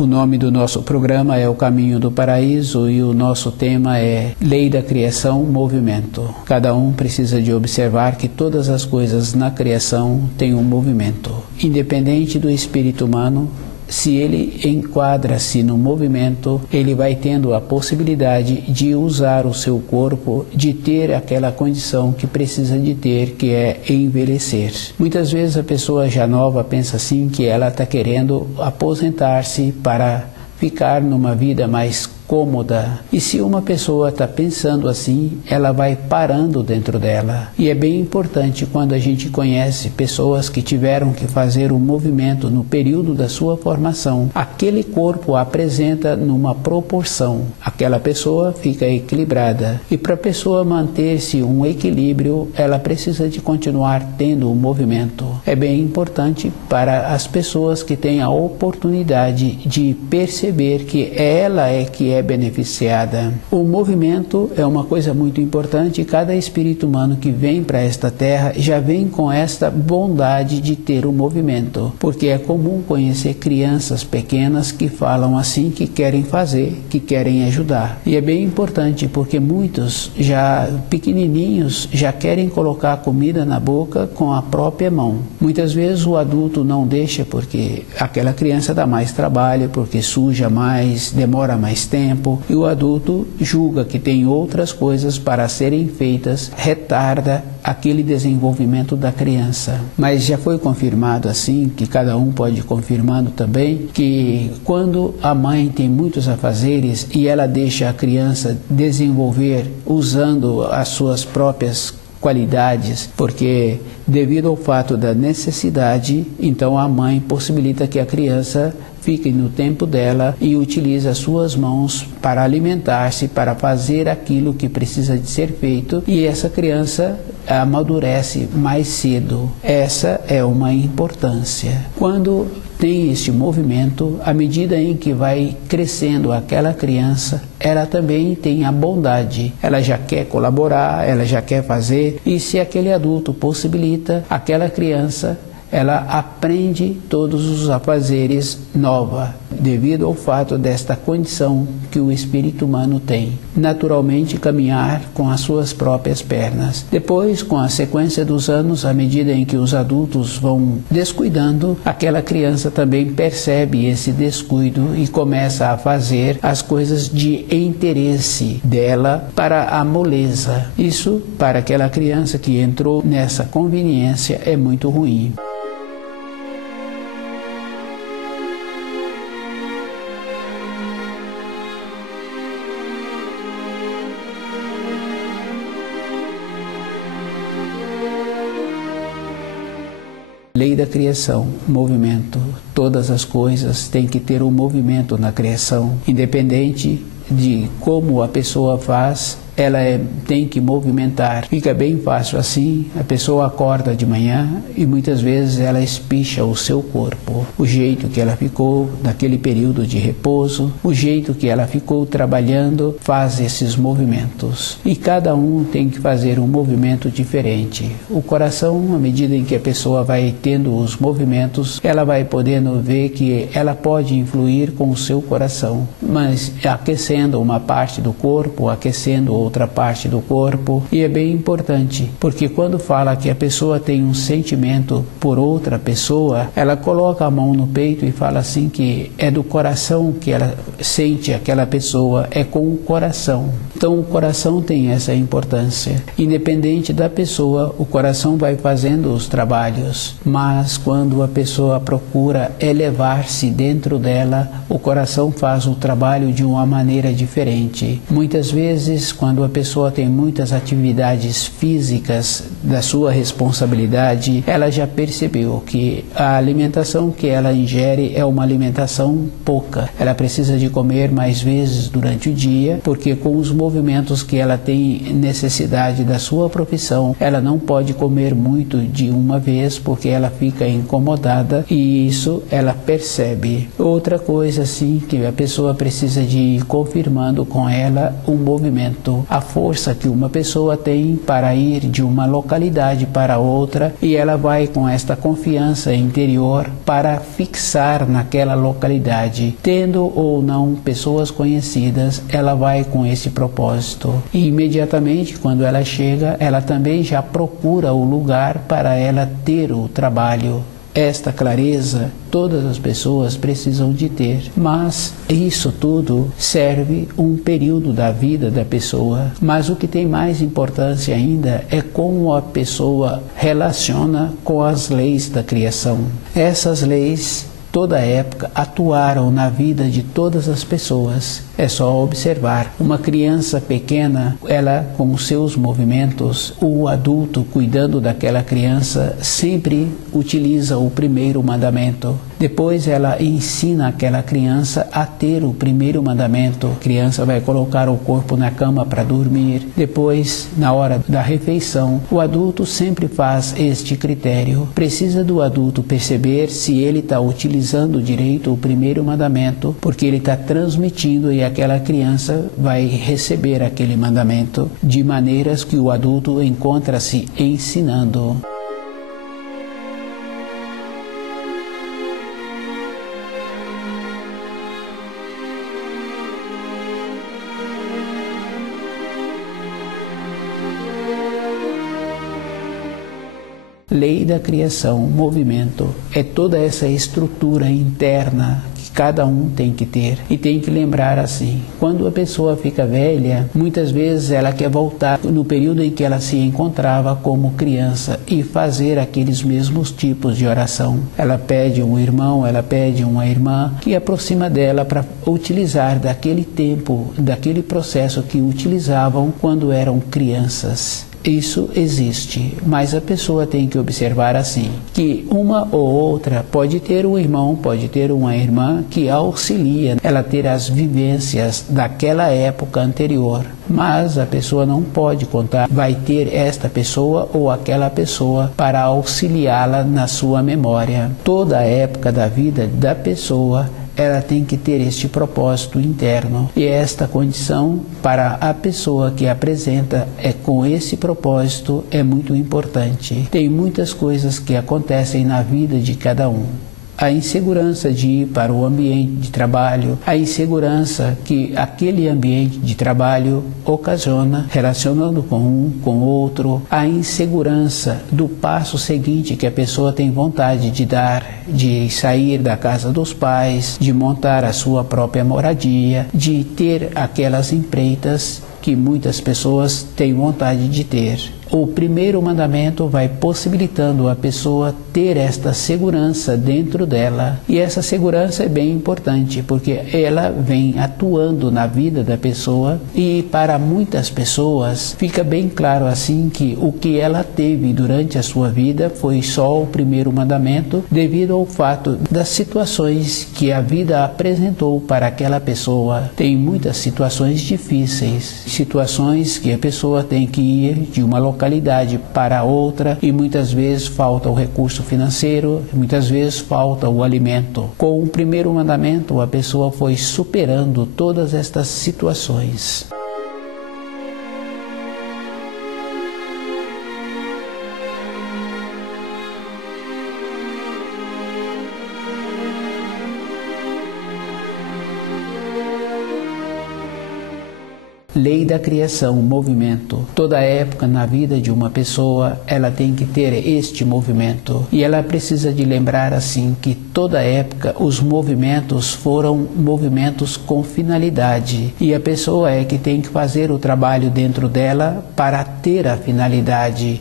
O nome do nosso programa é O Caminho do Paraíso e o nosso tema é Lei da Criação, Movimento. Cada um precisa de observar que todas as coisas na criação têm um movimento. Independente do espírito humano, se ele enquadra-se no movimento, ele vai tendo a possibilidade de usar o seu corpo, de ter aquela condição que precisa de ter, que é envelhecer. Muitas vezes a pessoa já nova pensa assim, que ela está querendo aposentar-se para ficar numa vida mais cômoda. E se uma pessoa está pensando assim, ela vai parando dentro dela. E é bem importante quando a gente conhece pessoas que tiveram que fazer um movimento no período da sua formação. Aquele corpo apresenta numa proporção. Aquela pessoa fica equilibrada. E para a pessoa manter-se um equilíbrio, ela precisa de continuar tendo um movimento. É bem importante para as pessoas que têm a oportunidade de perceber que ela é que é beneficiada. O movimento é uma coisa muito importante. Cada espírito humano que vem para esta terra já vem com esta bondade de ter o movimento, porque é comum conhecer crianças pequenas que falam assim, que querem fazer, que querem ajudar. E é bem importante porque muitos já pequenininhos já querem colocar comida na boca com a própria mão. Muitas vezes o adulto não deixa porque aquela criança dá mais trabalho, porque suja mais, demora mais tempo, e o adulto julga que tem outras coisas para serem feitas, retarda aquele desenvolvimento da criança. Mas já foi confirmado assim, que cada um pode ir confirmando também, que quando a mãe tem muitos afazeres e ela deixa a criança desenvolver usando as suas próprias qualidades, porque devido ao fato da necessidade, então a mãe possibilita que a criança fique no tempo dela e utilize as suas mãos para alimentar-se, para fazer aquilo que precisa de ser feito, e essa criança amadurece mais cedo. Essa é uma importância. Quando tem este movimento, à medida em que vai crescendo aquela criança, ela também tem a bondade. Ela já quer colaborar, ela já quer fazer, e se aquele adulto possibilita, aquela criança ela aprende todos os afazeres nova, devido ao fato desta condição que o espírito humano tem. Naturalmente caminhar com as suas próprias pernas. Depois, com a sequência dos anos, à medida em que os adultos vão descuidando, aquela criança também percebe esse descuido e começa a fazer as coisas de interesse dela para a moleza. Isso, para aquela criança que entrou nessa conveniência, é muito ruim. Lei da criação, movimento. Todas as coisas têm que ter um movimento na criação, independente de como a pessoa faz, ela tem que movimentar. Fica bem fácil assim, a pessoa acorda de manhã e muitas vezes ela espicha o seu corpo, o jeito que ela ficou naquele período de repouso, o jeito que ela ficou trabalhando, faz esses movimentos. E cada um tem que fazer um movimento diferente. O coração, à medida em que a pessoa vai tendo os movimentos, ela vai podendo ver que ela pode influir com o seu coração, mas aquecendo uma parte do corpo, aquecendo outra parte do corpo. E é bem importante, porque quando fala que a pessoa tem um sentimento por outra pessoa, ela coloca a mão no peito e fala assim que é do coração que ela sente aquela pessoa, é com o coração. Então o coração tem essa importância. Independente da pessoa, o coração vai fazendo os trabalhos, mas quando a pessoa procura elevar-se dentro dela, o coração faz o trabalho de uma maneira diferente. Muitas vezes, quando a pessoa tem muitas atividades físicas da sua responsabilidade, ela já percebeu que a alimentação que ela ingere é uma alimentação pouca. Ela precisa de comer mais vezes durante o dia, porque com os movimentos que ela tem necessidade da sua profissão, ela não pode comer muito de uma vez, porque ela fica incomodada, e isso ela percebe. Outra coisa assim que a pessoa precisa de ir confirmando com ela o movimento. exemplo, a força que uma pessoa tem para ir de uma localidade para outra, e ela vai com esta confiança interior para fixar naquela localidade. Tendo ou não pessoas conhecidas, ela vai com esse propósito. E imediatamente quando ela chega, ela também já procura o lugar para ela ter o trabalho. Esta clareza todas as pessoas precisam de ter, mas isso tudo serve um período da vida da pessoa. Mas o que tem mais importância ainda é como a pessoa relaciona com as leis da criação. Essas leis, toda época, atuaram na vida de todas as pessoas. É só observar. Uma criança pequena, ela com seus movimentos, o adulto cuidando daquela criança sempre utiliza o primeiro mandamento. Depois ela ensina aquela criança a ter o primeiro mandamento. A criança vai colocar o corpo na cama para dormir. Depois, na hora da refeição, o adulto sempre faz este critério. Precisa do adulto perceber se ele está utilizando direito o primeiro mandamento, porque ele está transmitindo e aquela criança vai receber aquele mandamento de maneiras que o adulto encontra-se ensinando. Lei da criação, movimento, é toda essa estrutura interna que cada um tem que ter. E tem que lembrar assim, quando a pessoa fica velha, muitas vezes ela quer voltar no período em que ela se encontrava como criança e fazer aqueles mesmos tipos de oração. Ela pede um irmão, ela pede uma irmã que aproxima dela para utilizar daquele tempo, daquele processo que utilizavam quando eram crianças. Isso existe, mas a pessoa tem que observar assim, que uma ou outra pode ter um irmão, pode ter uma irmã que auxilia ela ter as vivências daquela época anterior, mas a pessoa não pode contar, vai ter esta pessoa ou aquela pessoa para auxiliá-la na sua memória. Toda a época da vida da pessoa ela tem que ter este propósito interno, e esta condição para a pessoa que apresenta com esse propósito é muito importante. Tem muitas coisas que acontecem na vida de cada um. A insegurança de ir para o ambiente de trabalho, a insegurança que aquele ambiente de trabalho ocasiona, relacionando com um, com outro, a insegurança do passo seguinte que a pessoa tem vontade de dar, de sair da casa dos pais, de montar a sua própria moradia, de ter aquelas empreitas que muitas pessoas têm vontade de ter. O primeiro mandamento vai possibilitando a pessoa ter esta segurança dentro dela. E essa segurança é bem importante, porque ela vem atuando na vida da pessoa, e para muitas pessoas fica bem claro assim que o que ela teve durante a sua vida foi só o primeiro mandamento, devido ao fato das situações que a vida apresentou para aquela pessoa. Tem muitas situações difíceis, situações que a pessoa tem que ir de uma localidade para outra, e muitas vezes falta o recurso financeiro, muitas vezes falta o alimento. Com o primeiro mandamento, a pessoa foi superando todas estas situações. Lei da criação, movimento. Toda época na vida de uma pessoa, ela tem que ter este movimento. E ela precisa de lembrar assim que toda época os movimentos foram movimentos com finalidade. E a pessoa é que tem que fazer o trabalho dentro dela para ter a finalidade.